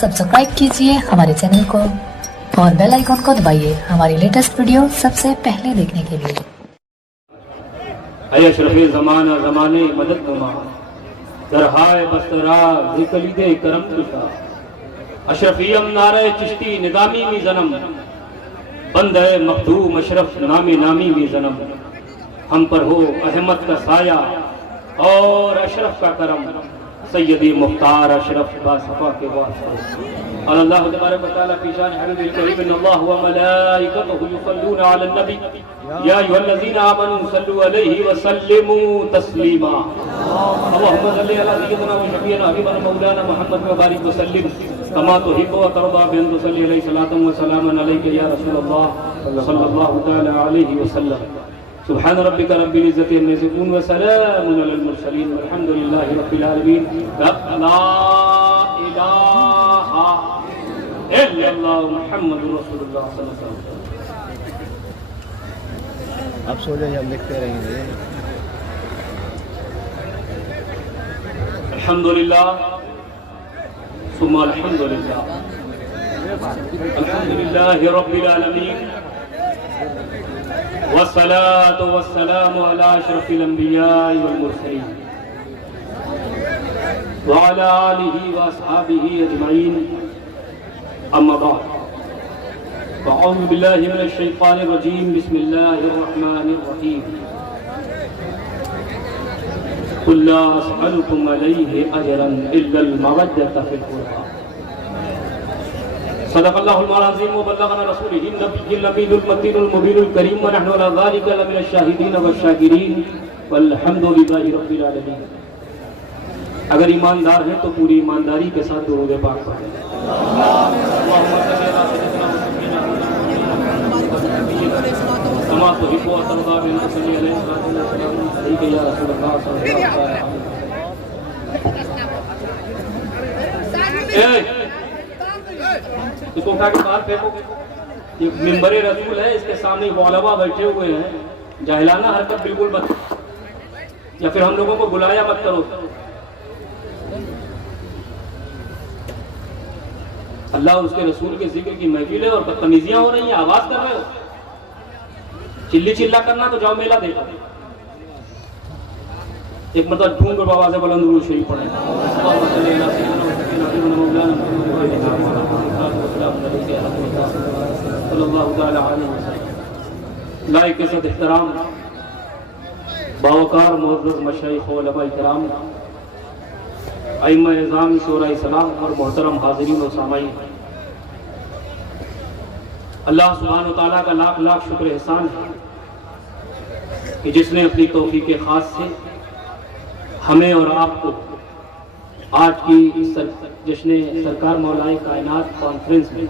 Subscribe कीजिए हमारे channel को और बेल आइकॉन को दबाइए हमारी लेटेस्ट वीडियो सबसे पहले देखने के लिए। अशरफे ज़माना ज़माने मदद नुमा दरहाय बस्तरा ज़िकलीदे करम तुशा अशरफियम नारे चिश्ती निदामी में जन्म बंदे मखदूम अशरफ नामी नामी में जन्म हम पर हो अहमद का साया और अशरफ का करम सैयदी मुख्तार अशरफ बासफा के वास्ते और अल्लाह तबारक व तआला की शान हबीबिल करीम इन्नल्लाह व मलाइकतुहु युसल्लूना अलन नबी या अय्युहल्लज़ीना आमनू सल्लु अलैहि व सल्लिमू तस्लीमा अल्लाहुम्मा सल्लि अला सय्यिदिना व शफीना हबीबना मौलाना मुहम्मद व बारिक व सल्लिम कमा तुहिब्बु व तर्दा बिन तुसल्ली अलैहि सलातु व सलामन अलैका या रसूलल्लाह सल्लल्लाहु तआला अलैहि व सल्लम सुब्हान रब्बिका रब्बिल इज्जति अम्मा यसिफून व सलामुन अलल मुरसलीन वल्हम्दुलिल्लाहि रब्बिल आलमीन ला इलाहा इल्लल्लाह मुहम्मदुर रसूलुल्लाह सल्लल्लाहु अलैहि वसल्लम। आप सो जाइए, हम लिखते रहेंगे। अल्हम्दुलिल्लाह सुम्मा अल्हम्दुलिल्लाह अल्हम्दुलिल्लाहि रब्बिल आलमीन वस्सलातु वस्सलामु अला अशरफिल अंबिया'i वल मुरसलीन व अला आलिहि व अस्हाबिहि अजमईन अम्मा बाद अऊज़ु बिल्लाहि मिनश शैतानिर रजीम बिस्मिल्लाहिर रहमानिर रहीम कुल ला असअलुकुम अलैहि अजरन इल्लल मवद्दता फिल क़ुरबा सदक़ल्लाहुल मौलाना व बल्लगना रसूलुहुन नबियुल अमीनुल मतीनुल मुबीनुल करीम व नहनु अला ज़ालिका लमिनश शाहिदीन व शाकिरीन वल्हम्दुलिल्लाहि रब्बिल आलमीन। अगर ईमानदार हैं तो पूरी ईमानदारी के साथ दुरूद पाक पढ़ें। कमा तुहिब्बु व तर्दा बिन तुसल्ली अलैहि सल्लल्लाहु या रसूलल्लाह सल्लल्लाहु अलैहि वसल्लम। इसको उठा के बाहर फेंको। ये मिंबर रसूल है, इसके सामने मौलवा बैठे हुए हैं। जाहिलाना हरकत बिल्कुल मत, या फिर हम लोगों को बुलाया मत करो। अल्लाह उसके रसूल के जिक्र की महफिल है और बदतमीजियां हो रही हैं, आवाज कर रहे हो। चिल्ली चिल्ला करना तो जाओ मेला देखो। एक मतलब ढूंढ कर आवाज़ बुलंद दुरूद शरीफ पढ़े। लाइक इज़्ज़त इहतराम बावकार मुअज़्ज़ज़ मशाइख़ व उलमा इकराम अइम्मा इज़ाम शूरा सलाम और मोहतरम हाज़रीन व सामाईन, अल्लाह सुब्हानहू व तआला का लाख लाख शुक्र एहसान है कि जिसने अपनी तौफ़ीक़ ख़ास से हमें और आपको आज की जश्न सरकार मौलाए कायनात कॉन्फ्रेंस में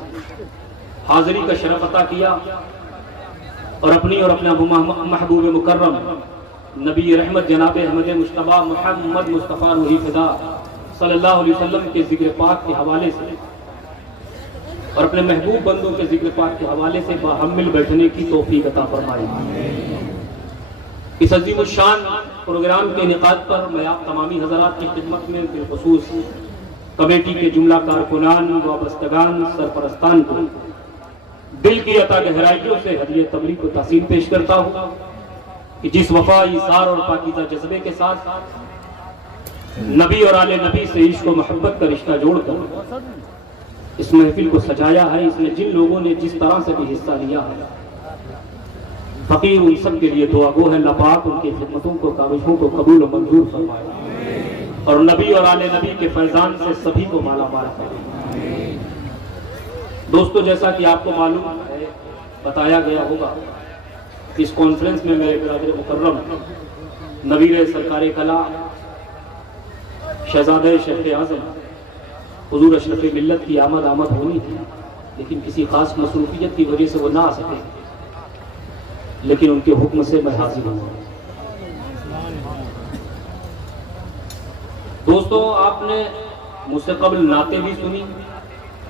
हाज़िरी का शरफ़ अता किया और अपनी और अपने महबूब मुकर्रम नबी रहमत जनाब अहमद मुश्तबा मोहम्मद मुस्तफ़ा रूही फ़िदा सल्लल्लाहु अलैहि वसल्लम के ज़िक्र पाक के हवाले से और अपने महबूब बंदों के ज़िक्र पाक के हवाले से बाहम्मिल बैठने की तौफ़ीक़ अता फरमाई। इस अज़ीम शान प्रोग्राम के इनेकाद पर मैं आप तमामी हज़रात की खिदमत में बिलख़ुसूस कमेटी के जुमला कारकुनान वाबस्तगान सरपरस्तान को दिल की अता गहराइयों से हदिया तबलीग को तहसीन पेश करता हूँ कि जिस वफा इसार और पाकीज़ा जज्बे के साथ नबी और आले नबी से इश्क व मोहब्बत का रिश्ता जोड़कर इस महफिल को सजाया है, इसमें जिन लोगों ने जिस तरह से भी हिस्सा लिया है, फकीर उन सब के लिए दुआ गो है। अल्लाह पाक उनकी खिदमतों को काविशों को कबूल और मंजूर फरमाए और नबी और आले नबी के फैजान से सभी को माला माल करे। दोस्तों, जैसा कि आपको मालूम है, बताया गया होगा, इस कॉन्फ्रेंस में मेरे बिरादर मुकर्रम नबीर सरकार कला शहजादे शेख आज़म हुजूर अशरफ मिल्लत की आमद होनी थी, लेकिन किसी खास मसरूफियत की वजह से वो ना आ सके, लेकिन उनके हुक्म से मैं हाजिर हुआ। दोस्तों, आपने मुझसे कबल नाते भी सुनी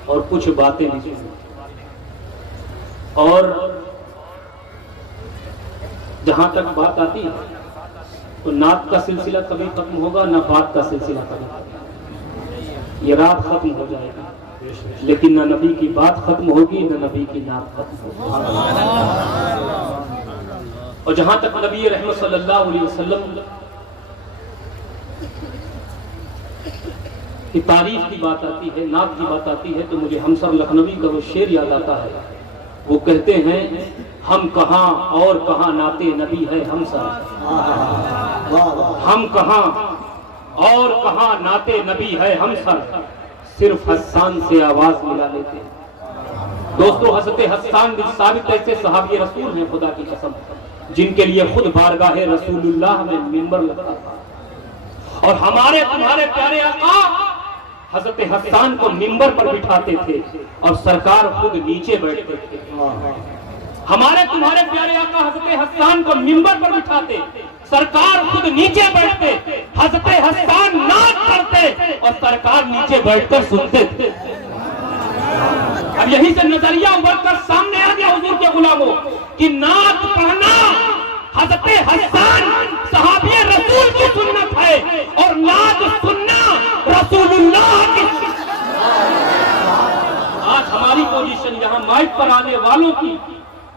और कुछ बातें भी सुनी, और जहां तक बात आती है तो नात का सिलसिला कभी खत्म होगा, ना बात का सिलसिला कभी। ये रात खत्म हो जाएगी। लेकिन न नबी की बात खत्म होगी न नबी की नात खत्म होगी। और जहां तक नबी रहमत सल्लल्लाहु अलैहि वसल्लम की तारीफ की बात आती है, नात की बात आती है, तो मुझे हमसर लखनवी का वो शेर याद आता है। वो कहते हैं, हम कहां और कहां नाते नबी है हमसर, हम कहां और कहां नाते नबी है हमसर, सिर्फ हस्सान से आवाज मिला लेते। दोस्तों, हज़रत हस्सान बिन साबित ऐसे सहाबी रसूल हैं खुदा की कसम, जिनके लिए खुद बारगाहे रसूलुल्लाह में मिंबर लगा था। और हमारे तुम्हारे प्यारे आका हज़रत हस्सान को मिंबर पर बिठाते थे और सरकार खुद नीचे बैठते थे। हमारे तुम्हारे प्यारे आका हज़रत हस्सान को मिंबर पर बिठाते, सरकार खुद नीचे बैठते, हज़रत हस्सान नात करते और सरकार नीचे बैठकर सुनते थे। अब यही से नजरिया उभर कर सामने आ गया हुजूर के गुलामों कि नात पढ़ना हज़रत हस्सान सहाबी रसूल की सुन्नत है और नात सुनना रसूलुल्लाह की। आज हमारी पोजीशन यहाँ माइक पर आने वालों की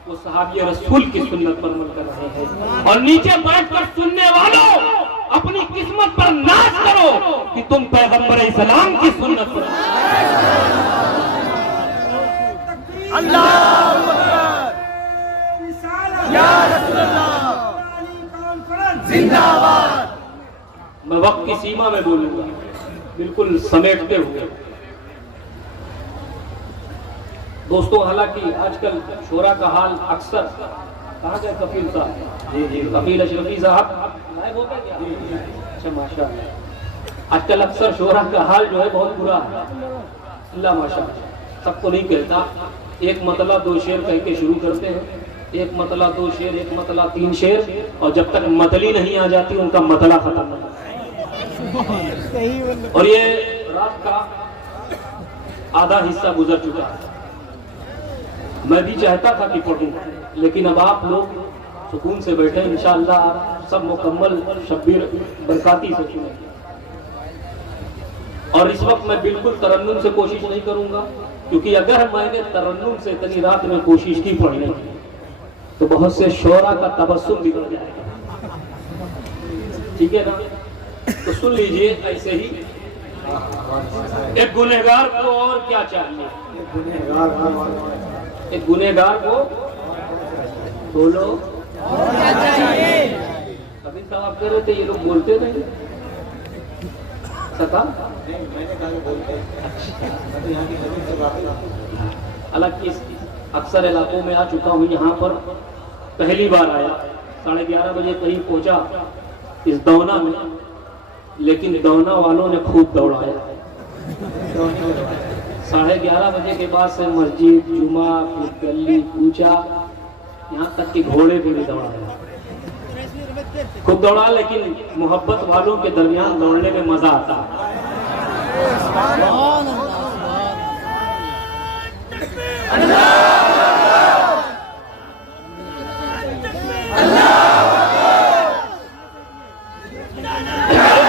वो सहाबी रसूल की सुन्नत पर अमल कर रहे हैं, और नीचे बैठकर सुनने वालों अपनी किस्मत पर नाच करो कि तुम पैगंबर इस्लाम की सुन्नत पर। अल्लाहु या रसूलल्लाह जिंदाबाद। मैं वक्त की सीमा में बोलूंगा, बिल्कुल समेटते हुए। दोस्तों, हालांकि आजकल शोरा का हाल अक्सर, कहाँ गए कपिल साहब? जी, कपिल अशरफी साहब गायब हो गए क्या? अच्छा, माशाअल्लाह। आजकल अक्सर शोरा का हाल जो है बहुत बुरा है। अल्लाह माशाअल्लाह। सबको नहीं कहता, एक मतला दो शेर कह के शुरू करते हैं, एक मतला दो शेर, एक मतला तीन शेर, और जब तक मतली नहीं आ जाती उनका मतला खत्म। और ये रात का आधा हिस्सा गुजर चुका है। मैं भी चाहता था कि पढ़ूं, लेकिन अब आप लोग सुकून से बैठे, इंशाअल्लाह आप सब मुकम्मल शब्बीर बरकाती से सुनेंगे। और इस वक्त मैं बिल्कुल तरन्नुम से कोशिश नहीं करूंगा, क्योंकि अगर मैंने तरन्नुम से इतनी रात में कोशिश की पढ़ने की तो बहुत से शोरा का तबस्सुम बिगड़ जाएगा। ठीक है ना? तो सुन लीजिए ऐसे ही। एक गुनहगार को और क्या चाहिए? एक गुनहगार को बोलो कभी साहब कह रहे थे, ये लोग बोलते नहीं सका। हालांकि अक्सर इलाकों में आ चुका हूँ, यहाँ पर पहली बार आया, 11:30 बजे करीब पहुंचा इस दौना में, लेकिन दौना वालों ने खूब दौड़ाया। 11:30 बजे के बाद से मस्जिद, जुमा, गली, पूजा, यहाँ तक कि घोड़े भी नहीं दौड़ाया। खूब दौड़ा, लेकिन मोहब्बत वालों के दरमियान दौड़ने में मजा आता है।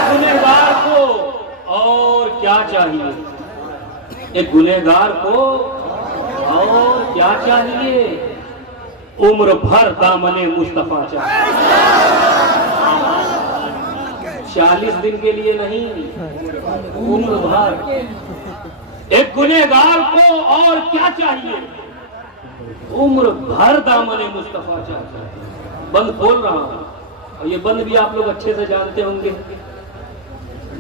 गुनहगार को और क्या चाहिए? एक गुनहगार को और क्या चाहिए? उम्र भर दामने मुस्तफा चाहिए। 40 दिन के लिए नहीं, उम्र भर। एक गुनहगार को और क्या चाहिए? उम्र भर दामने मुस्तफा चाहिए। बंद खोल रहा हूं, और ये बंद भी आप लोग अच्छे से जानते होंगे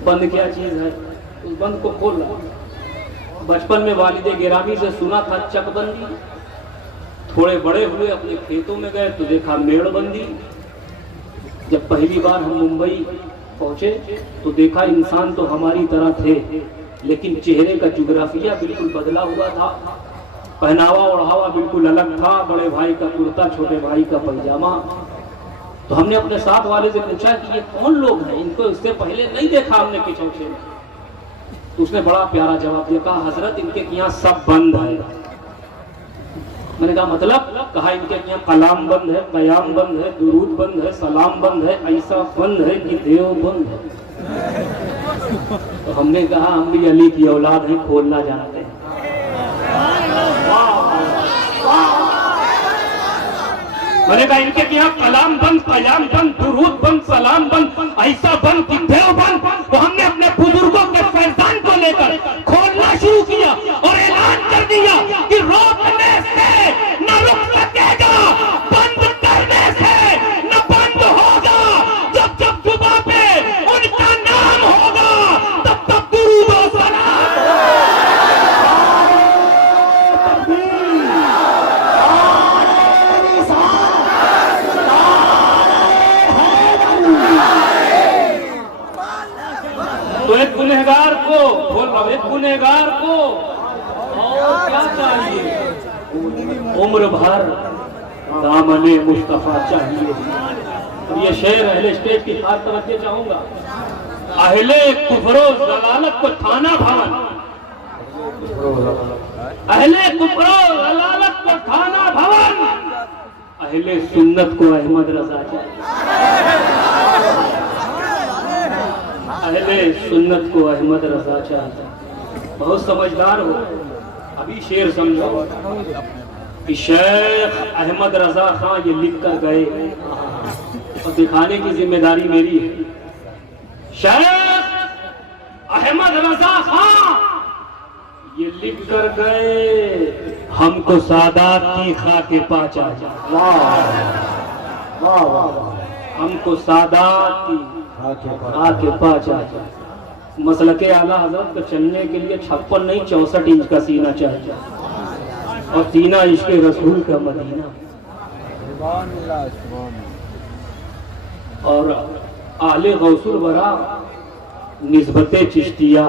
बंद क्या चीज है। उस बंद को खोल रहा हूं। बचपन में वालिदे गिरामी से सुना था चकबंदी, थोड़े बड़े हुए अपने खेतों में गए तो देखा मेड़बंदी। जब पहली बार हम मुंबई पहुंचे तो देखा इंसान तो हमारी तरह थे, लेकिन चेहरे का जुग्राफिया बिल्कुल बदला हुआ था। पहनावा ओढ़ावा बिल्कुल अलग था, बड़े भाई का कुर्ता, छोटे भाई का पैजामा। तो हमने अपने साथ वाले से पूछा कि ये कौन लोग हैं, इनको इससे पहले नहीं देखा हमने पिछौछे में। तो उसने बड़ा प्यारा जवाब दिया, कहा हजरत इनके यहाँ सब बंद है। मैंने कहा मतलब? कहा इनके यहाँ कलाम बंद है, कयाम बंद है, दुरूद बंद है, सलाम बंद है, ऐसा बंद है कि देव बंद है। तो हमने कहा हम भी अली की औलाद हैं, खोलना जानते हैं। मैंने कहा इनके यहाँ कलाम बंद, कयाम बंद, दुरूद बंद, सलाम बंद, ऐसा बंद कि देव बंद। तो हमने अपने बुजुर्गों के फैजान को लेकर खोलना शुरू किया और ऐलान कर दिया कि रोकने से न रुक सकेगा, बंद करने से न बंद होगा। जब जब जुबां पे उनका नाम होगा तब तब दुरूद और सलाम। तो एक गुनहगार को बोल रहा हूं, एक गुनहगार को और क्या चाहिए? उम्र भर दामने मुस्तफा चाहिए। और ये शेर अहले स्टेज की खास तवज्जो चाहूंगा। अहले कुफरो जलालत को थाना भवन, अहले कुफरो जलालत को थाना भवन, अहले सुन्नत को अहमद रजा चाहिए। अहले सुन्नत को अहमद रजा चाहिए। बहुत समझदार हो। अभी शेर समझो कि शेख अहमद रजा खां ये लिख कर गए और दिखाने की जिम्मेदारी मेरी है। शेख अहमद रजा खां ये लिख कर गए, हमको सादात की खाके पा चाहिए। वाह वाह वाह, हमको सादात की आके पा चाहिए। मसलके आला हजरत को चलने के लिए 56 नहीं 64 इंच का सीना चाहिए और सीना इश्क रसूल का मदीना। और आले गौसुल वरा निस्बते चिश्तिया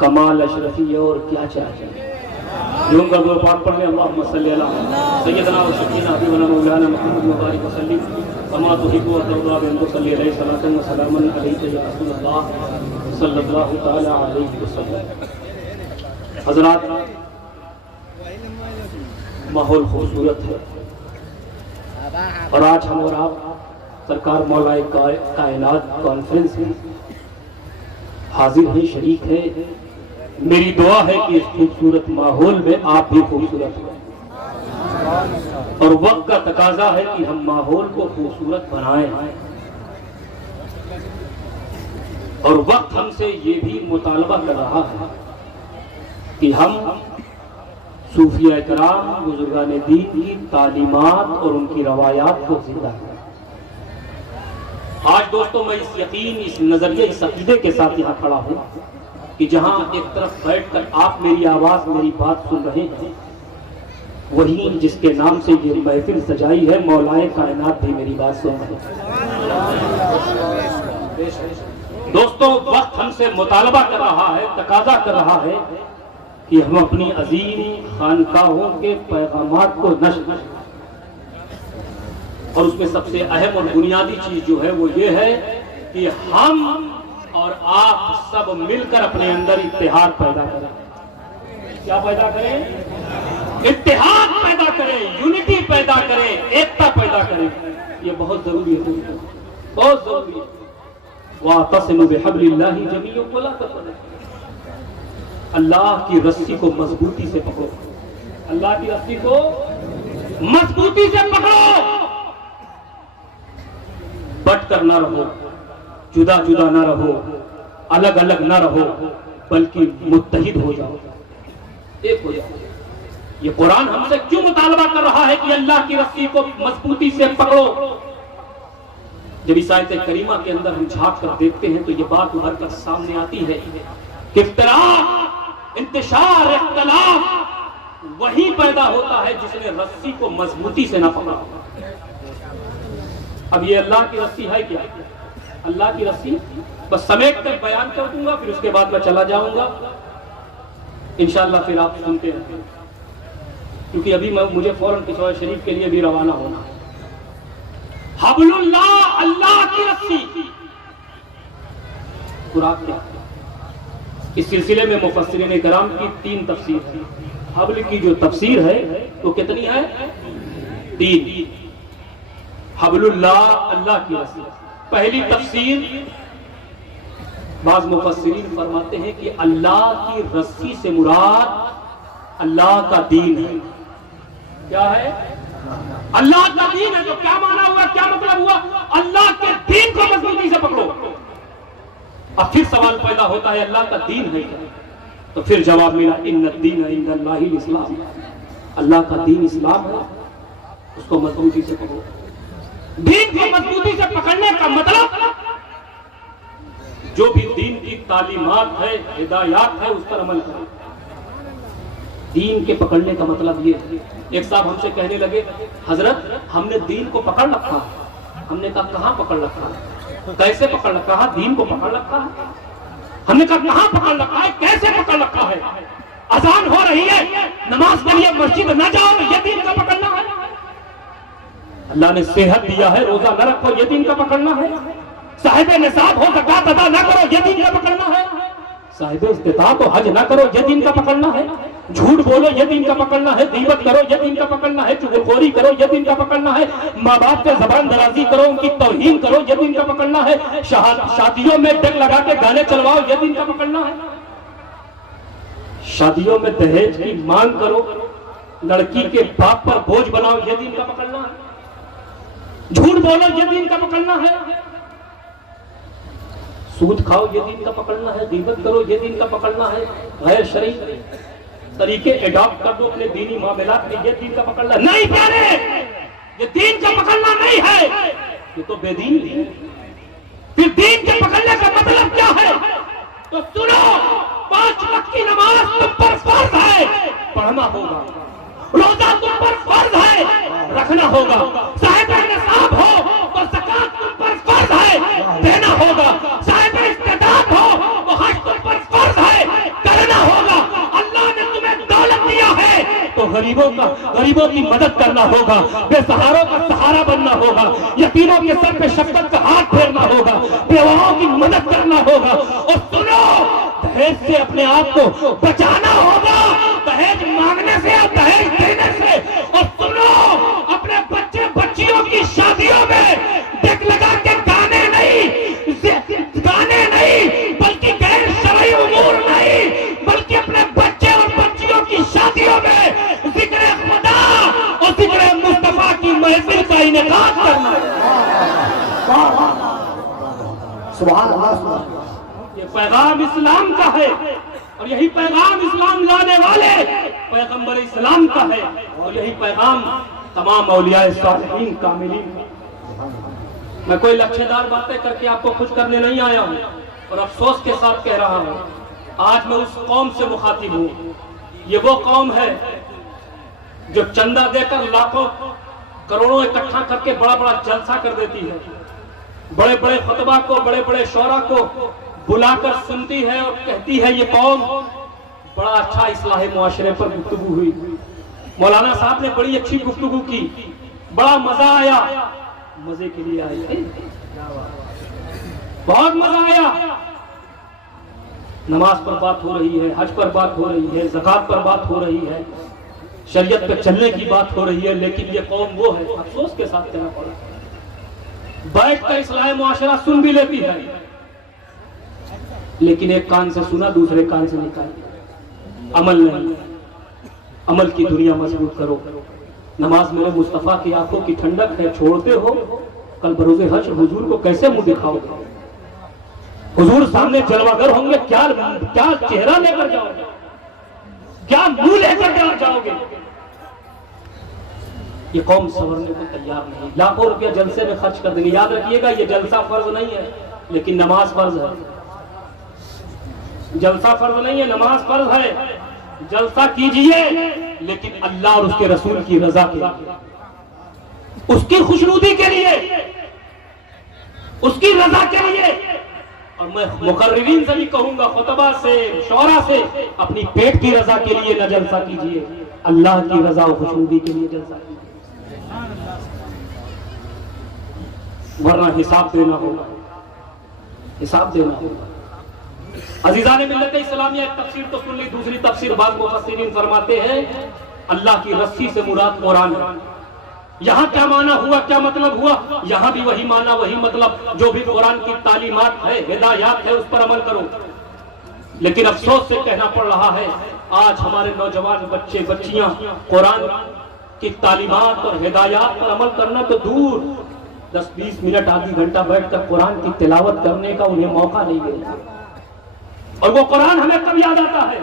कमाल अशरफी और क्या चाहिए। यूं कर दो पाक पढ़ ले, अल्लाहुम्मा सल्ली अला सय्यदना व शफीना हबीबना मौलाना मुहम्मद मुबारक वसल्लम कमा तुहिब्बु व तर्दा व सल्ली अलैहि सलातन व सलामन अलैका या रसूलल्लाह सल्लल्लाहु तआला अलैहि वसल्लम। हज़रात, माहौल खूबसूरत है और आज हम और आप सरकार मौलाए कायनात कॉन्फ्रेंस में हाजिर हैं, शरीक हैं। मेरी दुआ है कि इस खूबसूरत माहौल में आप भी खूबसूरत हो और वक्त का तकाजा है कि हम माहौल को खूबसूरत बनाएं। और वक्त हमसे ये भी मुतालबा कर रहा है कि हम सूफिया इकराम, बुजुर्गान दीन की तालीमात और उनकी रवायात को जिंदा करें। आज दोस्तों मैं इस यकीन, इस नजरिए, इस अकीदे के साथ यहाँ खड़ा हूँ कि जहां एक तरफ बैठकर आप मेरी आवाज, मेरी बात सुन रहे हैं, वही जिसके नाम से ये महफिल सजाई है, मौलाए कायनात भी मेरी बात सुन रहे हैं। दोस्तों, वक्त हमसे मुतालबा कर रहा है, तकाजा कर रहा है कि हम अपनी अजीम खानकाहों के पैगामात को नश्र करें। और उसमें सबसे अहम और बुनियादी चीज जो है वो ये है कि हम और आप सब मिलकर अपने अंदर इत्तेहाद पैदा करें। क्या पैदा करें? इत्तेहाद पैदा करें, यूनिटी पैदा करें, एकता पैदा करें। ये बहुत जरूरी है, बहुत जरूरी है। वातसिमू बिहब्लिल्लाहि जमीअन वला तफररकू। अल्लाह की रस्सी को मजबूती से पकड़ो, अल्लाह की रस्सी को मजबूती से पकड़ो। बट कर ना रहो, जुदा जुदा ना रहो, अलग अलग ना रहो, बल्कि मुत्तहिद हो जाओ, एक हो जाओ। ये कुरान हमसे क्यों मुतालबा कर रहा है कि अल्लाह की रस्सी को मजबूती से पकड़ो? जब इस आयत करीमा के अंदर हम झांक कर देखते हैं तो ये बात उभर कर सामने आती है कि इफ्तिराक, इंतशार, इख्तिलाफ वही पैदा होता है जिसने रस्सी को मजबूती से ना पकड़ा। अब ये अल्लाह की रस्सी है क्या? अल्लाह की रस्सी बस समेट कर बयान कर दूंगा, फिर उसके बाद मैं चला जाऊंगा इंशाअल्लाह। फिर आप सुनते रहें, क्योंकि अभी मुझे फौरन पिछवाड़े शरीफ के लिए भी रवाना होना है। हब्लुल्लाह, अल्लाह की रस्सी। कुरान क्या? इस सिलसिले में मुफस्सिरीन किराम की 3 तफसीर है। हब्ल की जो तफसीर है वो कितनी है? 3। हब्लुल्लाह, अल्लाह की रस्सी। पहली तफसीर, बाज़ मुफस्सिरीन फरमाते हैं कि अल्लाह की रस्सी से मुराद अल्लाह का दीन है। क्या है? अल्लाह का दीन है तो क्या माना हुआ, क्या मतलब हुआ? अल्लाह के दीन को मजबूती से पकड़ो। अब फिर सवाल पैदा होता है अल्लाह का दीन है क्या? तो फिर जवाब मिला इन्ना दीन इंदल्लाहिल इस्लाम, अल्लाह का दीन इस्लाम है, उसको मजबूती से पकड़ो। दीन को मजबूती से पकड़ने का मतलब जो भी दीन की तालीमात है, हिदायत है, उस पर अमल करें। दीन के पकड़ने का मतलब ये है। एक साहब हमसे कहने लगे हजरत हमने दीन को पकड़ रखा है। हमने कहा कहां पकड़ रखा है, कैसे पकड़ रखा है? दीन को पकड़ रखा है। हमने कहा कहां पकड़ रखा है, कैसे पकड़ रखा है? अजान हो रही है, नमाज के लिए मस्जिद न जाओ, ये दीन का पकड़ना है। अल्लाह ने सेहत दिया है, रोजा न रखो, ये दीन का पकड़ना है। साहिब निसाब हो ज़कात अदा न करो, ये दीन का पकड़ना है। साहिब इस्तिताअत हो हज न करो, ये दीन का पकड़ना है। झूठ बोलो, ये दीन का पकड़ना है। गीबत करो, ये दीन का पकड़ना है। चुगलखोरी करो, ये दीन का पकड़ना है। माँ बाप पे जबान दराजी करो, उनकी तौहीन करो, ये दीन का पकड़ना है। शादियों में डग लगा के गाने चलवाओ, ये दीन का पकड़ना है। शादियों में दहेज की मांग करो, लड़की के बाप पर बोझ बनाओ, ये दीन का पकड़ना है। झूठ बोलो, ये दीन का पकड़ना है। सूद खाओ, ये दीन का पकड़ना है। गीबत करो, ये दीन का पकड़ना है। गैर शरई तरीके एडॉप्ट कर दो अपने दीनी मामलात में, ये दीन का पकड़ना नहीं। प्यारे, ये दीन का पकड़ना नहीं है, ये तो बेदीन है। फिर दीन के पकड़ने का मतलब क्या है? तो सुनो, 5 वक्त की नमाज तुम पर फर्ज है, पढ़ना होगा। रोजा तुम पर फर्ज है, रखना होगा। साहिब निसाब हो तो ज़कात तुम पर फर्ज है, देना होगा। साहिब इस्तिताअत हो तो हज तुम पर फर्ज है, करना होगा। अल्लाह ने तुम्हें दौलत दिया है तो गरीबों की मदद करना होगा, बेसहारों का सहारा बनना होगा, यतीमों के सर पे शफकत का हाथ फेरना होगा, बेवाओं की मदद करना होगा। और सुनो, दहेज से अपने आप को बचाना होगा, दहेज मांगने से और दहेज देने से। और सुनो, अपने बच्चे बच्चियों की शादियों में डेक लगा के गाने नहीं बल्कि गैर शरई उमूर नहीं, बल्कि अपने बच्चे और बच्चियों की शादियों में जिक्र खुदा और जिक्र मुस्तफा की महफिल का इनेकाद करना। सुभान अल्लाह। ये पैगाम इस्लाम का है और यही पैगाम इस्लाम लाने वाले पैगंबर इस्लाम का है और यही पैगाम तमाम औलिया सालिहीन कामिलीन का। मैं कोई लक्ष्यदार बातें करके आपको खुश करने नहीं आया हूँ और अफसोस के साथ कह रहा हूँ, आज मैं उस कौम से मुखातिब हूँ। ये वो कौम है जो चंदा देकर लाखों करोड़ों इकट्ठा करके बड़ा बड़ा जलसा कर देती है, बड़े बड़े खुतबा को, बड़े बड़े शोरा को बुलाकर सुनती है और कहती है ये कौम बड़ा अच्छा इस्लाह मुआशरे पर गुफ्तगू हुई। मौलाना साहब ने बड़ी अच्छी गुफ्तगू की, बड़ा मजा आया। मजे के लिए आए थे, बहुत मजा आया। नमाज पर बात हो रही है, हज पर बात हो रही है, ज़कात पर बात हो रही है, शरीयत पे चलने की बात हो रही है। लेकिन ये कौम वो है, अफसोस के साथ कहना पड़ा, बैठ कर इस्लाह मुआशरा सुन भी लेती है, लेकिन एक कान से सुना दूसरे कान से निकाल, अमल नहीं। अमल की दुनिया मजबूत करो। नमाज मेरे मुस्तफा की आंखों की ठंडक है, छोड़ते हो कल बरोज़े हश्र हुजूर को कैसे मुंह दिखाओगे? हुजूर सामने जलवागर होंगे, क्या चेहरा लेकर जाओगे, क्या मुंह लेकर जाओगे? ये कौम संवरने को तैयार नहीं, लाखों रुपया जलसे में खर्च कर देंगे। याद रखिएगा, ये जलसा फर्ज नहीं है, लेकिन नमाज फर्ज है। जलसा फर्ज नहीं है, नमाज फर्ज है। जलसा कीजिए लेकिन अल्लाह और उसके रसूल की रजा के लिए, उसकी खुशनुदी के लिए, उसकी रजा के लिए। और मैं मुकर्रिरीन से भी कहूंगा, खुतबा से, शौरा से, अपनी पेट की रजा के लिए न जलसा कीजिए, अल्लाह की रजा और खुशनुदी के लिए जलसा कीजिए, वरना हिसाब देना होगा, हिसाब देना होगा। अजीज़ान मिल्लत इस्लामिया, एक तफसीर तो सुन ली, दूसरी तफसीर बाद मुफस्सिरीन फरमाते हैं अल्लाह की रस्सी से मुराद कुरान है। यहाँ क्या माना हुआ, क्या मतलब हुआ? यहाँ भी वही माना, वही मतलब, जो भी कुरान की तालीमात है, हिदायत है, उस पर अमल करो। लेकिन अफसोस से कहना पड़ रहा है, आज हमारे नौजवान बच्चे बच्चियां कुरान कि तालीमात और हिदायत पर अमल करना तो दूर, 10-20 मिनट आधी घंटा बैठकर कुरान की तिलावत करने का उन्हें मौका नहीं मिलता। और वो कुरान हमें कब याद आता है?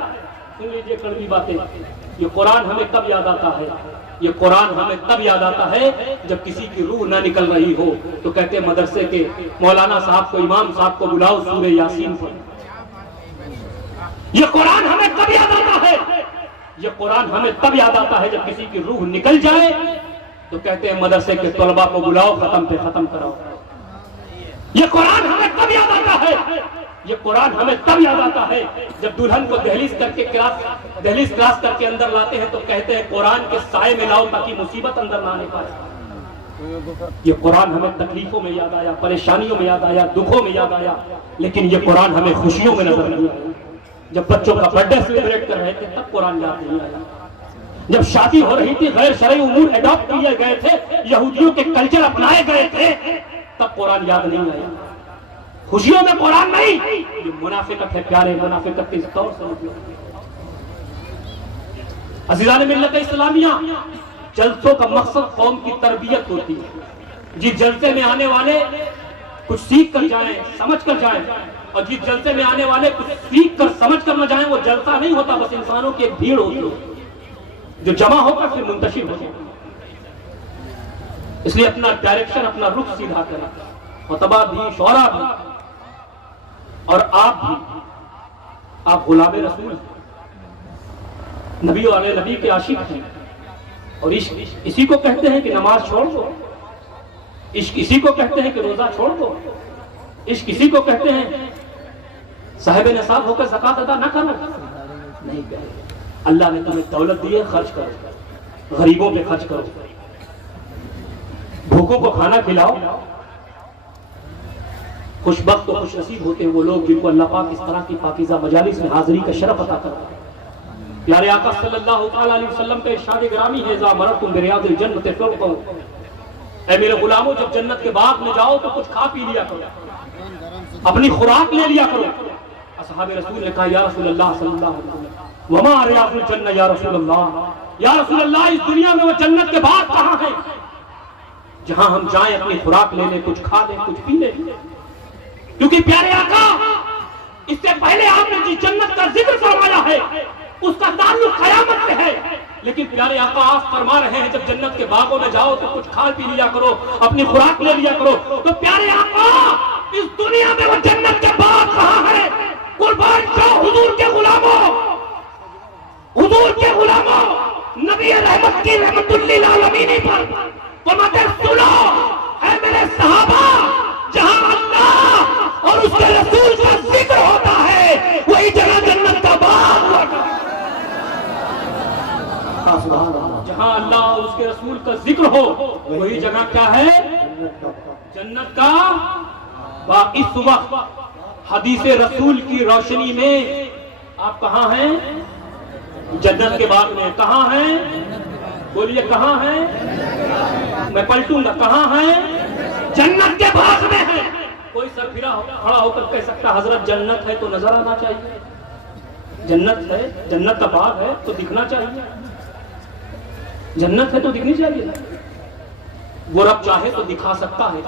सुन लीजिए कड़वी बातें, ये कुरान हमें कब याद आता है? ये कुरान हमें तब याद आता है जब किसी की रूह ना निकल रही हो तो कहते मदरसे के मौलाना साहब को, इमाम साहब को बुलाओ सूरह यासीन पर। ये कुरान हमें कब याद आता है? ये कुरान हमें तब याद आता है जब किसी की रूह निकल जाए तो कहते हैं मदरसे के तलबा को बुलाओ, खत्म पे खत्म कराओ। ये कुरान हमें तब याद आता है, ये कुरान हमें तब याद आता है जब दुल्हन को दहलीज क्रॉस करके अंदर लाते हैं तो कहते हैं कुरान के साए में लाओ ताकि मुसीबत अंदर ना आने पाए। ये कुरान हमें तकलीफों में याद आया, परेशानियों में याद आया, दुखों में याद आया, लेकिन ये कुरान हमें खुशियों में नजर नहीं आया। जब बच्चों का बर्थडे सेलिब्रेट कर रहे थे तब कुरान याद नहीं आया। जब शादी हो रही थी, गैर शरई उमूर एडॉप्ट किए गए थे, यहूदियों के कल्चर अपनाए गए थे, तब कुरान याद नहीं आया। खुशियों में कुरान नहीं, ये मुनाफिकत है प्यारे, मुनाफिकत के इस तौर से। अज़ीज़ान मिल्लत इस्लामिया, जलसों का मकसद कौम की तरबियत होती है। जिस जलसे में आने वाले कुछ सीख कर जाएं, समझ कर जाएं, और जिस जलसे में आने वाले कुछ सीख कर समझ कर न जाएं, वो जलसा नहीं होता, बस इंसानों की एक भीड़ होती है जो जमा होकर फिर मुंतशिर हो जाए। इसलिए अपना डायरेक्शन, अपना रुख सीधा करें। खुतबा भी, शौरा भी, और आप भी, आप गुलाबे रसूल हैं, नबी वाले नबी के आशिक हैं। और इश्क इसी को कहते हैं कि नमाज छोड़ दो, इश्क इसी को कहते हैं कि रोजा छोड़ दो, इश्क इसी को कहते हैं साहिब नसाब होकर ज़कात अदा न करना। नहीं कहे, अल्लाह ने तुम्हें दौलत दी है, खर्च करो, गरीबों पे खर्च करो, भूखों को खाना खिलाओ। खुशबख्त और खुशनसीब होते हैं वो लोग जिनको अल्लाह पाक इस तरह की पाकीज़ा मजालिस में हाजिरी का शरफ अता करता है। प्यारे आका सल्लल्लाहु अलैहि वसल्लम का इरशाद गिरामी है, इज़ा मररतुम बिरियादिल जन्नति फरक़ू, ऐ मेरे गुलामों जब जन्नत के बाग में जाओ तो कुछ खा पी लिया करो, अपनी खुराक ले लिया करो। असहाबे रसूल ने कहा, या रसूल अल्लाह सल्लल्लाहु अलैहि वसल्लम, वमा रियादुल जन्नह या रसूल अल्लाह, या रसूल अल्लाह इस दुनिया में वो जन्नत के बाग कहाँ हैं जहां हम जाएं, अपनी खुराक ले लें, कुछ खा लें, कुछ पी लें। क्योंकि प्यारे आका, इससे पहले आपने जिस जन्नत का जिक्र फरमाया है उसका ताल्लुक क़यामत से है, लेकिन प्यारे आका आप फरमा रहे हैं जब जन्नत के बागों में जाओ तो कुछ खा पी लिया करो, अपनी खुराक ले लिया करो। तो प्यारे आका, इस दुनिया में वो जन्नत के बाग कहाँ है? कुर्बान जाओ हुजूर के गुलामों, हुजूर के गुलामों, नबी रहमत की रहमतुल्लिल आलमीन पर फरमाते सुनो ऐ मेरे सहाबा, जहां अल्लाह और उसके रसूल का जिक्र होता है वही जगह जन्नत का बाग होता है। जहां अल्लाह और उसके रसूल का जिक्र हो वही जगह क्या है? जन्नत का बाग। इस वक्त हदीसे रसूल की रोशनी में आप कहां हैं? जन्नत के बाग में। कहां हैं? बोलिए कहां हैं? मैं पलटूंगा, कहां हैं? जन्नत के बाग में है। कोई सर फिरा खड़ा होकर कह सकता हजरत जन्नत है तो नजर आना चाहिए, जन्नत है, जन्नत का बाग है तो दिखना चाहिए, जन्नत है तो दिखनी चाहिए। वो रब चाहे तो दिखा सकता है।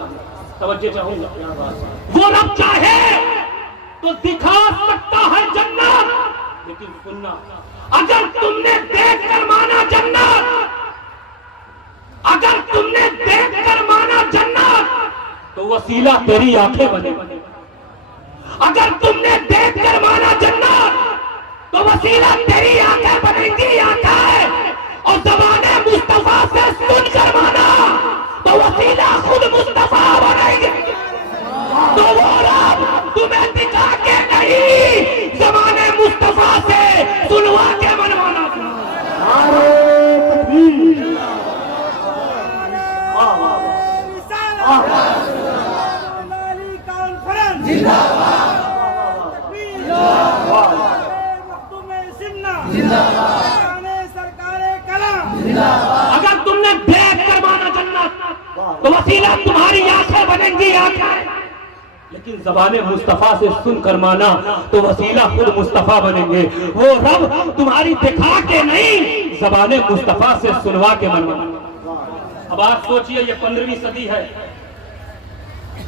तवज्जो चाहूंगा, वो रब चाहे तो दिखा सकता है जन्नत, लेकिन सुनना, अगर तुमने देख कर माना जन्नत, अगर तुमने देख कर माना जन्नत तो वसीला तेरी आंखें बने। अगर तुमने देख कर माना जन्नत तो वसीला तेरी आंखें बनेंगी, आंखें। और ज़बाने मुस्तफा से सुनकर माना तो वसीला खुद मुस्तफा बनेंगे। तो वो रब तुम्हें दिखा के नहीं, ज़बाने मुस्तफा से सुनवा के मनवाना। अगर तुमने देख कर माना जन्नत तो वसीला तुम्हारी आंखें बनेंगी, आंखें। लेकिन लेकिन ज़बाने मुस्तफ़ा से सुनकर माना तो वसीला खुद मुस्तफ़ा बनेंगे। वो रब तुम्हारी दिखा के नहीं, ज़बाने मुस्तफ़ा से सुनवा के मनवाना। अब आप सोचिए, ये 15वीं सदी है,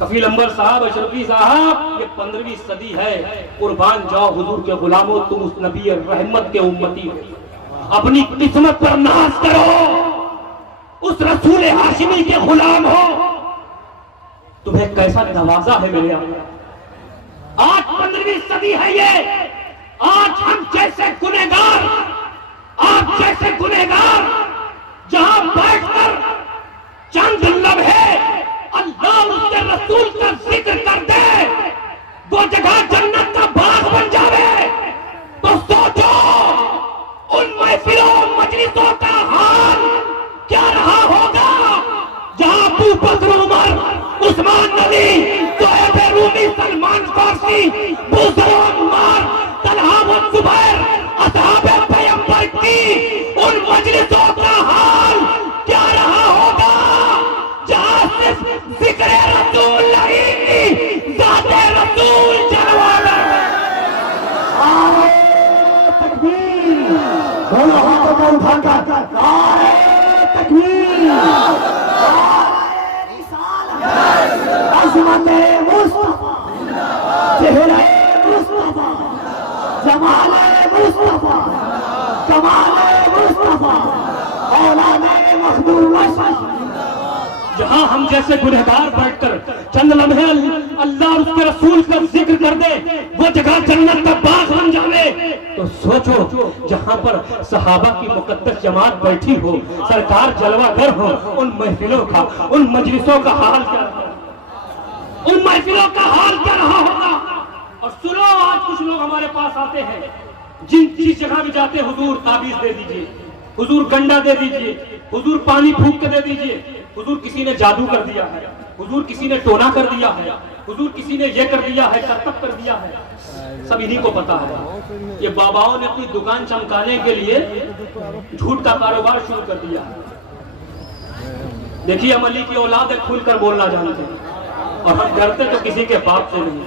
कफील अंबर साहब, अशरफी साहब, ये 15वीं सदी है। कुर्बान जाओ हुजूर के गुलामों, तुम उस नबी रहमत के उम्मती हो। अपनी किस्मत पर नाज करो, उस रसूल हाशिमी के गुलाम हो। तुम्हें कैसा नवाजा है मेरे आका। आज 15वीं सदी है ये, आज हम जैसे गुनहगार, आप जैसे गुनहगार जहां बैठकर चंद लम्हे अल्लाह उसके रसूल का जिक्र कर दे, वो जगह जन्नत का बाग बन जावे। तो सोचो उन महफिलों मजलिसों का हाल क्या रहा होगा जहां अबू बकर, उमर, उस्मान नबी, सुहैब रूमी, सलमान फारसी, बुज़र, अम्मार, तलहा व जुबैर, असहाबे पैगंबर की उन मजलिसों का हाल क्या रहा होगा जहां सिर्फ जिक्र रसूल नहीं, ज़ाते रसूल जलवाना। तकबीर, दोनों हाथों को उठाकर नारे तकबीर, अज़मते मुस्तफ़ा, चेहरे मुस्तफ़ा, जमाले मुस्तफ़ा, कमाले मुस्तफ़ा, औलादे मखदूम वफ़ा। जहां हम जैसे गुनहगार बैठकर चंद लम्हे अल्लाह और उसके रसूल का जिक्र कर दे, वो जगह जन्नत का बाग बन जावे। तो सोचो जहां पर सहाबा की मुकद्दस जमात बैठी हो, सरकार जलवागर हो, उन महफिलों का, उन मजलिसों का हाल क्या, उन महफिलों का हाल क्या रहा होगा। और सुनो, आज कुछ लोग हमारे पास आते हैं, जिस जगह भी जाते, हुजूर ताबीज दे दीजिए, हुजूर गंडा दे दीजिए, हुजूर पानी फूंक के दे दीजिए, हुजूर किसी ने जादू कर दिया है, हुजूर किसी ने टोना कर दिया है, हुजूर किसी ने ये कर दिया है, करतब कर दिया है। सब इन्हीं को पता है। ये बाबाओं ने अपनी दुकान चमकाने के लिए झूठ का कारोबार शुरू कर दिया। देखिए, हम अली की औलाद है, खुलकर बोलना जानते हैं, और हम डरते तो किसी के बाप से नहीं।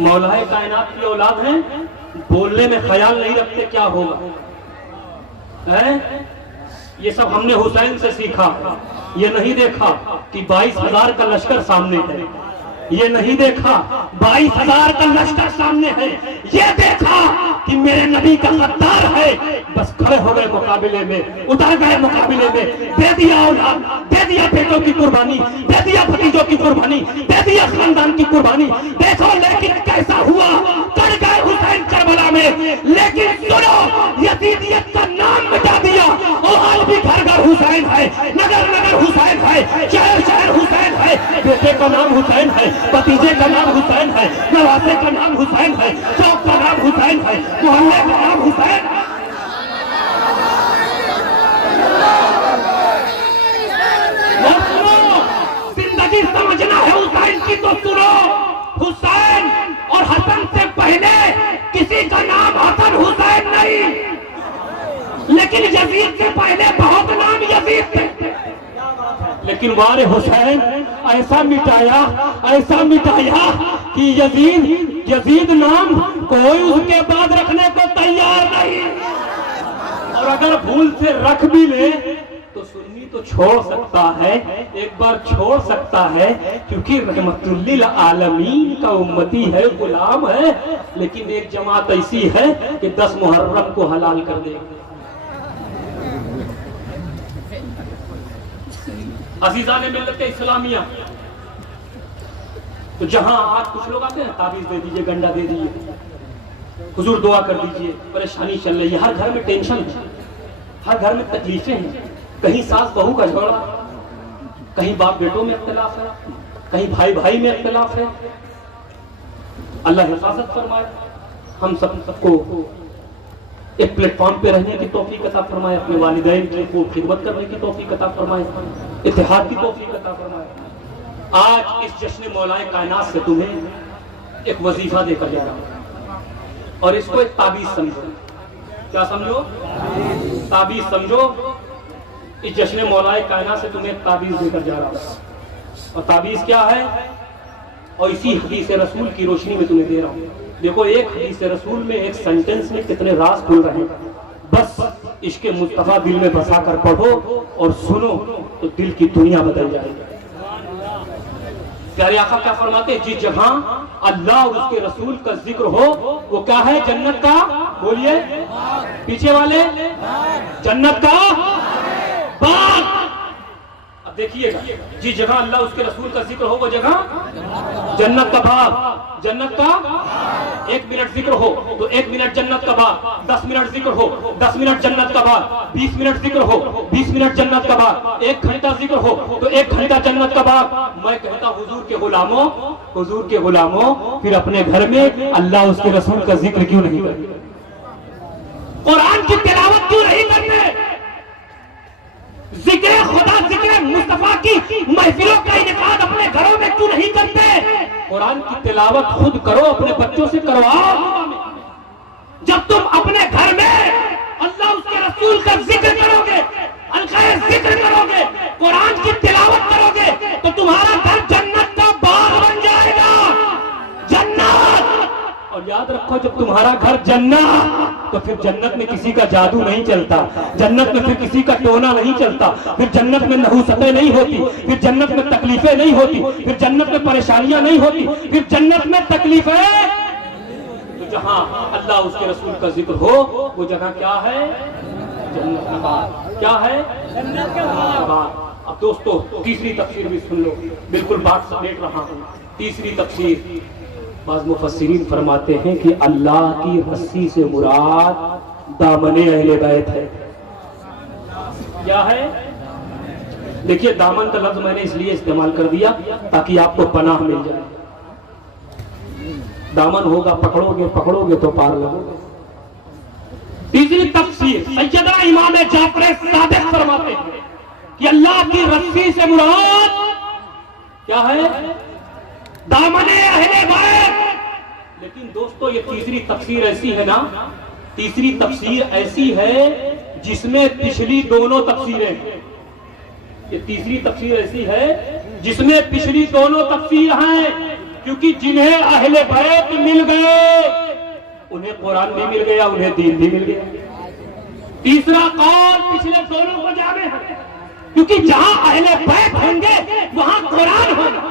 मौलाए कायनात की औलाद हैं, बोलने में ख्याल नहीं रखते क्या होगा है। ये सब हमने हुसैन से सीखा। ये नहीं देखा कि 22,000 का लश्कर सामने है, ये नहीं देखा 22,000 का लश्कर सामने है, ये देखा कि मेरे नबी का गद्दार है। बस खड़े हो गए मुकाबले में, उतर गए मुकाबले में, दे दिया औलाद, दे दिया बेटों की कुर्बानी, दे दिया भतीजों की कुर्बानी, दे दिया खानदान की कुर्बानी। देखो लेकिन कैसा हुआ, कर गए हुसैन करबला में। लेकिन सुनो, यजीदियत का नाम मिटा दिया, और आज भी घर घर हुसैन है, नगर नगर हुसैन है, शहर शहर हुसैन है। बेटे का नाम हुसैन है, भतीजे का नाम हुसैन है, नवासे का नाम हुसैन है, चौक का नाम हुसैन है, मोहल्ले का नाम हुसैन है। जिंदगी समझना है हुसैन की तो सुनो, हुसैन और हसन से पहले किसी का नाम हसन हुसैन नहीं, लेकिन यजीद से पहले बहुत नाम यजीद थे। लेकिन वारे हुसैन ऐसा मिटाया कि यजीद नाम कोई उसके बाद रखने को तैयार नहीं। और अगर भूल से रख भी ले तो सुन्नी तो छोड़ सकता है, एक बार छोड़ सकता है, क्योंकि रहमतुल्लिल आलमीन का उम्मती है, गुलाम है। लेकिन एक जमात ऐसी है कि 10 मुहर्रम को हलाल कर देगी। अजीजा ने मिलत इस्लामिया, तो जहां आज कुछ लोग आते हैं, ताबीज दे दीजिए, गंडा दे दीजिए, हुजूर दुआ कर दीजिए, परेशानी चल रही है, हर घर में टेंशन है, हर घर में तकलीफें हैं, कहीं सास बहू का झगड़ा, कहीं बाप बेटों में इख्तिलाफ है, कहीं भाई भाई में इख्तिलाफ है। अल्लाह हिफाजत फरमाए, हम सबको एक प्लेटफॉर्म पे रहने की तौफीक अता फरमाए, अपने वालिदैन को खिदमत करने की तौफीक अता फरमाए, इत्तेहाद की तौफीक अता फरमाए। आज इस जश्न मौलाए कायनात से तुम्हें एक वजीफा देकर जा रहा हूं, और इसको एक ताबीज समझो। क्या समझो? ताबीज समझो। इस जश्न मौलाए कायनात से तुम्हें एक ताबीज देकर जा रहा हूं, और ताबीज क्या है? और इसी हदीस रसूल की रोशनी में तुम्हें दे रहा हूँ। देखो एक हदीस रसूल में, एक सेंटेंस में कितने राज खुल रहे हैं। बस इश्क मुस्तफ़ा दिल में बसा कर पढ़ो और सुनो तो दिल की दुनिया बदल जाएगी। प्यारे आका क्या फरमाते हैं, जिस जगह अल्लाह और उसके रसूल का जिक्र हो वो क्या है? जन्नत का, बोलिए पीछे वाले, जन्नत का बाग। अब देखिएगा, जिस जगह अल्लाह उसके रसूल का जिक्र हो वो जगह जन्नत का बाग। जन्नत का 1 मिनट जिक्र हो तो 1 मिनट जन्नत का बाग, 10 मिनट जिक्र हो 10 मिनट जन्नत का बाग, 20 मिनट जिक्र हो 20 मिनट जन्नत का बाग, 1 घंटा जिक्र हो तो 1 घंटा जन्नत का बाग। मैं कहता हुजूर के गुलामों, फिर अपने घर में अल्लाह उसके रसूल का जिक्र क्यों नहीं करते? कुरान की तिलावत क्यों नहीं करते? जिक्र खुदा, जिक्र मुस्तफा की महफिलों का इनेकाद अपने घरों में क्यों नहीं करते? कुरान की तिलावत खुद करो, अपने बच्चों से करवाओ। जब तुम अपने घर में अल्लाह उसके रसूल का जिक्र करोगे, अलखैर जिक्र करोगे, कुरान की तिलावत करोगे तो तुम्हारा घर जन्नत का बाग बन जाएगा। जन्नत। और याद रखो, जब तुम्हारा घर जन्नत, तो फिर जन्नत में किसी का जादू नहीं चलता, जन्नत में फिर किसी का टोना नहीं चलता, फिर जन्नत में नहुसतें नहीं होती, फिर जन्नत में तकलीफें नहीं होती, फिर जन्नत में परेशानियां नहीं होती, फिर जन्नत में तकलीफें। तो जहां अल्लाह उसके रसूल का जिक्र हो वो जगह क्या है? जन्नत का बाग। क्या है? जन्नत का बाग। अब दोस्तों तीसरी तफसीर भी सुन लो, बिल्कुल बात समेट रहा हूँ। तीसरी तफसीर, बाज़ मुफस्सिरीन फरमाते हैं कि अल्लाह की रस्सी से मुराद दामने अहले बैत है। क्या है? देखिए, दामन का लफ्ज मैंने इसलिए इस्तेमाल कर दिया ताकि आपको पनाह मिल जाए। दामन होगा, पकड़ोगे तो पार लगोगे। तीसरी तफसीर, सैयदा इमाम जाफर सादिक फरमाते हैं कि अल्लाह की रस्सी से मुराद क्या है? दामने अहले बैत। लेकिन दोस्तों ये तीसरी तफसीर ऐसी है ना, तीसरी तफसीर ऐसी है जिसमें पिछली दोनों तफसीरें, ये तीसरी तफसीर ऐसी है जिसमें पिछली दोनों तफसीर हैं। क्योंकि जिन्हें अहले बैत मिल गए उन्हें कुरान भी मिल गया, उन्हें दीन भी मिल गया। तीसरा कौल पिछले दोनों को जाने है, क्योंकि जहां अहले बैत होंगे वहां कुरान होगा,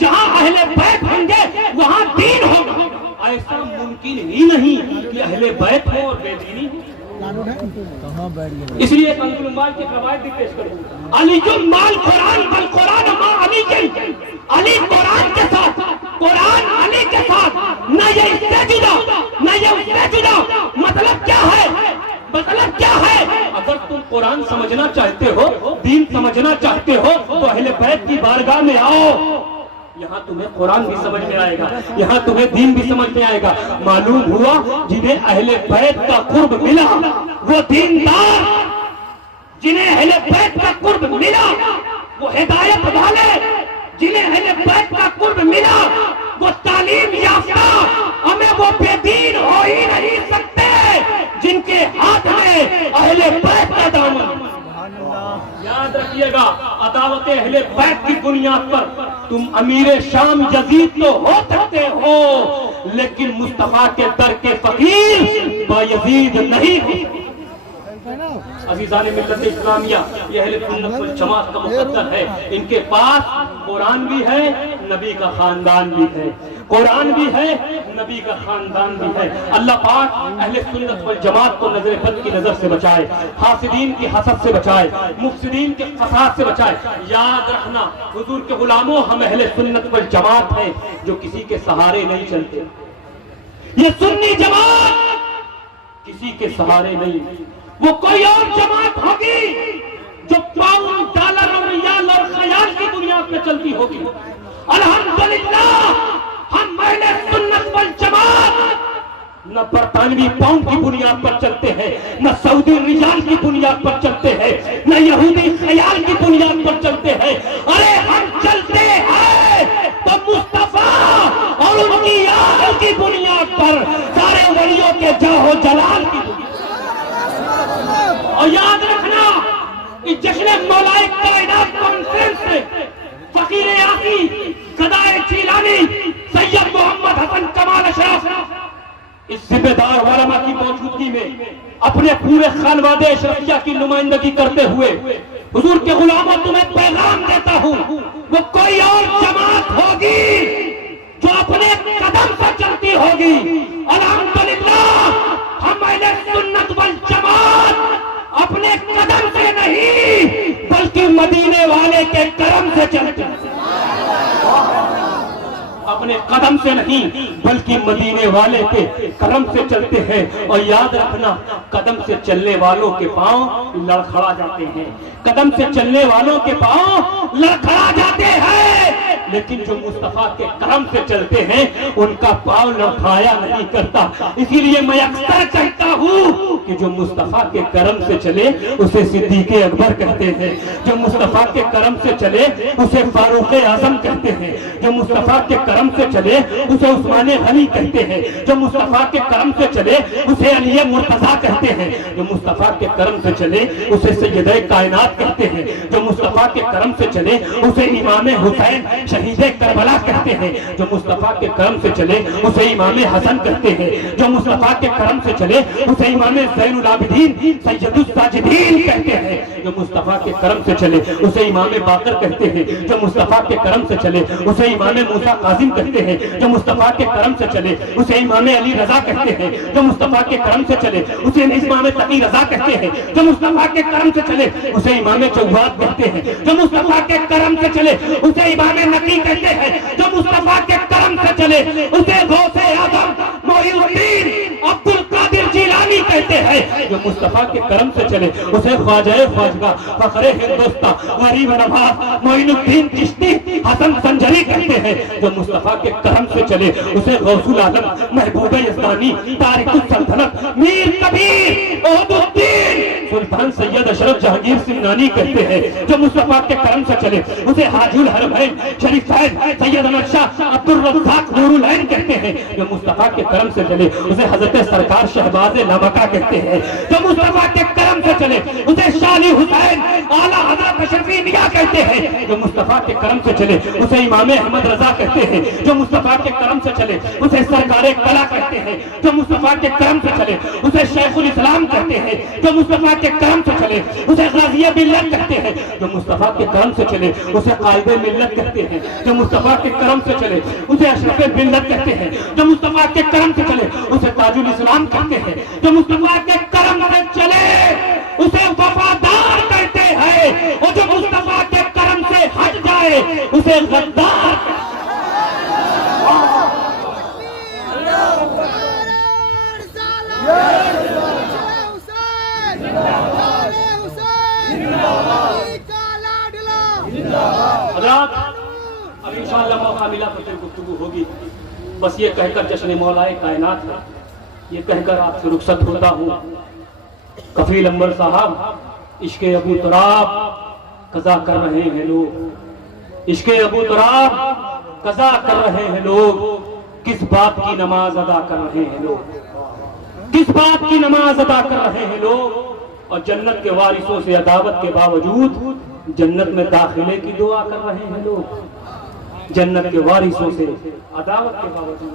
जहां अहले बैत होंगे वहां दीन होगा। ऐसा मुमकिन ही नहीं कि अहले बैत हो और बेदीनी हो। इसलिए कंजुल माल के फवाइद भी पेश करूंगा। अलीजुल माल कुरान, बल कुरान मा अली के, अली कुरान के साथ, कुरान अली के साथ, न ये इससे जुदा न ये उससे जुदा। मतलब क्या है? मतलब क्या है? अगर तुम कुरान समझना चाहते हो, दीन समझना चाहते हो तो अहले बैत की बारगाह में आओ। यहाँ तुम्हें कुरान भी समझ में आएगा, यहाँ तुम्हें दीन भी समझ में आएगा। मालूम हुआ जिन्हें अहले बैत का कुर्ब मिला वो दीनदार, जिन्हें अहले बैत का कुर्ब मिला वो हिदायत वाले, जिन्हें अहले बैत का कुर्ब मिला वो तालीम याफ्ता। हमें वो बेदीन हो ही नहीं सकते जिनके हाथ में अहले बैत का दामन। याद रखिएगा, अदावत अहले बैत की बुनियाद पर तुम अमीर शाम यजीद तो हो सकते हो, लेकिन मुस्तफा के दर के फकीर बायजीद नहीं हो। अज़ीज़ान मिल्लत इस्लामिया, ये अहले सुन्नत वल जमात का मुक़द्दर है। इनके पास कुरान भी है, नबी का खानदान भी है। कुरान भी है, नबी का खानदान भी है। अल्लाह पाक अहले सुन्नत वल जमात को नजर बद की नजर से बचाए, हासिदीन की हसद से बचाए, मुफसिदीन के फसाद से बचाए। याद रखना हुजूर के गुलामों, हम अहले सुन्नत वल जमात हैं जो किसी के सहारे नहीं चलते। ये सुन्नी जमात किसी के सहारे नहीं, वो कोई और जमात होगी जो पाउंड, डॉलर और रियाल और ख्याल की बुनियाद पे चलती होगी। अल्हम्दुलिल्लाह हम अहले सुन्नत वल जमात न बरतानवी पाउंड की बुनियाद पर चलते हैं, न सऊदी रियाल की बुनियाद पर चलते हैं, न यहूदी ख्याल की बुनियाद पर चलते हैं। अरे हम चलते हैं तो मुस्तफा और उनकी आल की बुनियाद पर, सारे वलियों के जाहो जलाल की बुनियाद। और याद रखना कि जश्न मौलाए कायनात कॉन्फ्रेंस में फकीर आकी, गदाए जीलानी, इस जिम्मेदार उलमा की मौजूदगी में अपने पूरे खानवादे अशरफिया की नुमाइंदगी करते हुए हुजूर के गुलामों तुम्हें पैगाम देता हूं, वो कोई और जमात होगी जो अपने कदम से चलती होगी। अल्हम्दुलिल्लाह हम अहले सुन्नत वल जमात अपने कदम से नहीं बल्कि मदीने वाले के करम से चलते हैं। अपने कदम से नहीं बल्कि मदीने वाले के करम से चलते हैं। और याद रखना, कदम से चलने वालों के पांव लड़खड़ा जाते हैं, कदम से चलने वालों के पांव लड़खड़ा जाते हैं, लेकिन जो मुस्तफा के करम से चलते हैं उनका पांव लड़खड़ाया नहीं करता। इसीलिए मैं अक्सर कहता हूँ कि जो मुस्तफा के करम से चले उसे सिद्दीक़ अकबर कहते हैं, जो मुस्तफा के करम से चले उसे फारूक आजम कहते हैं, जो मुस्तफा के करम से चले उसे उस्मान गनी कहते हैं, जो मुस्तफा के करम से चले उसे अली मुर्तजा कहते हैं, जो मुस्तफा के करम से चले उसे सैयद कायनात कहते हैं, जो मुस्तफा के करम से चले उसे इमाम हुसैन शहीद करबला कहते हैं, जो मुस्तफा के करम से चले उसे इमाम हसन कहते हैं, जो मुस्तफा के करम से चले उसे इमाम ज़ैनुल आबिदीन सैयदुस साजिदीन कहते हैं, जो मुस्तफा के करम से चले उसे इमाम बाकर कहते हैं, जो मुस्तफा के करम से चले उसे इमाम मूसा काजिम कहते हैं, जो मुस्तफा के करम से चले उसे इमाम अली रजा कहते हैं, जो मुस्तफा के करम से चले उसे इमाम तकी रजा कहते हैं, जो मुस्तफा के करम से चले उसे इमाम जव्वाद कहते हैं, जो मुस्तफा के करम से चले उसे इमाम नकी कहते हैं, जो मुस्तफा के करम से चले उसे गौसे आजम मोइनुद्दीन अब्दुल कादिर जिलानी कहते हैं, जो मुस्तफा के करम से चले उसे ख्वाजा ख्वाजगा फखरे हिंदुस्तां गरीब नवाज मोइनुद्दीन चिश्ती हसन संजरी कहते हैं, जो मुस्तफा के करम से चले उसे गौसुल आलम महबूब यज़दानी तारिकुल सल्तनत मीर कबीर ओहदुद्दीन सुल्तान सैयद अशरफ जहांगीर सिंगानी कहते हैं, जो मुस्तफा के करम से चले उसे हाजुल हरमैन शरीफैन सैयद अहमद शाह अब्दुल रज़्ज़ाक नूरुल ऐन कहते हैं, जो मुस्तफा के करम से चले उसे हजरत सरकार शहबाज नमका कहते हैं, जो मुस्तफा के करम से चले उसे शाली हुसैन आला हज़रत अशरफी मियां कहते हैं, जो मुस्तफा के करम से चले उसे इमाम अहमद रजा कहते हैं, जो मुस्तफा के करम से चले उसे सरकारे कला कहते हैं, जो मुस्तफा के करम से चले उसे शेखुल इस्लाम कहते हैं, जो मुस्तफा के करम से चले उसे गाज़िए मिल्लत कहते हैं, जो मुस्तफा के करम से चले उसे कायदे मिल्लत कहते हैं, जो मुस्तफा के करम से चले उसे अशरफ मिल्लत कहते हैं, जो मुस्तफा के करम से चले उसे ताजुल इस्लाम कहते हैं, जो मुस्तफा के करम से चले उसे वफादार कहते हैं, और जो मुस्तफा के करम से हट जाए उसे गद्दार कहते हैं। हज़रात, अब इंशाअल्लाह मौका मिला तो फिर गुफ्तगू होगी। बस ये कहकर जश्न मौलाए कायनात है, ये कहकर आपसे रुखसत होता हूँ। कफील अंबर साहब, इश्क़े अबू तुराब कज़ा कर रहे हैं लोग, इश्क़े अबू तुराब कज़ा कर रहे हैं लोग, किस बात की नमाज अदा कर रहे हैं लोग, किस बात की नमाज अदा कर रहे हैं लोग। और जन्नत के वारिसों से अदावत के बावजूद जन्नत में दाखिले की दुआ कर रहे हैं लोग, जन्नत के वारिसों से अदावत के बावजूद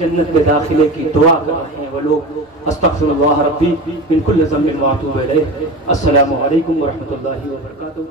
जन्नत में दाखिले की दुआ कर रहे हैं वो लोग। अस्तग़फिरुल्लाह रब्बी मिन कुल्लि ज़ंबिन व अतूबु इलैह। अस्सलामु अलैकुम व रहमतुल्लाहि व बरकातुहू।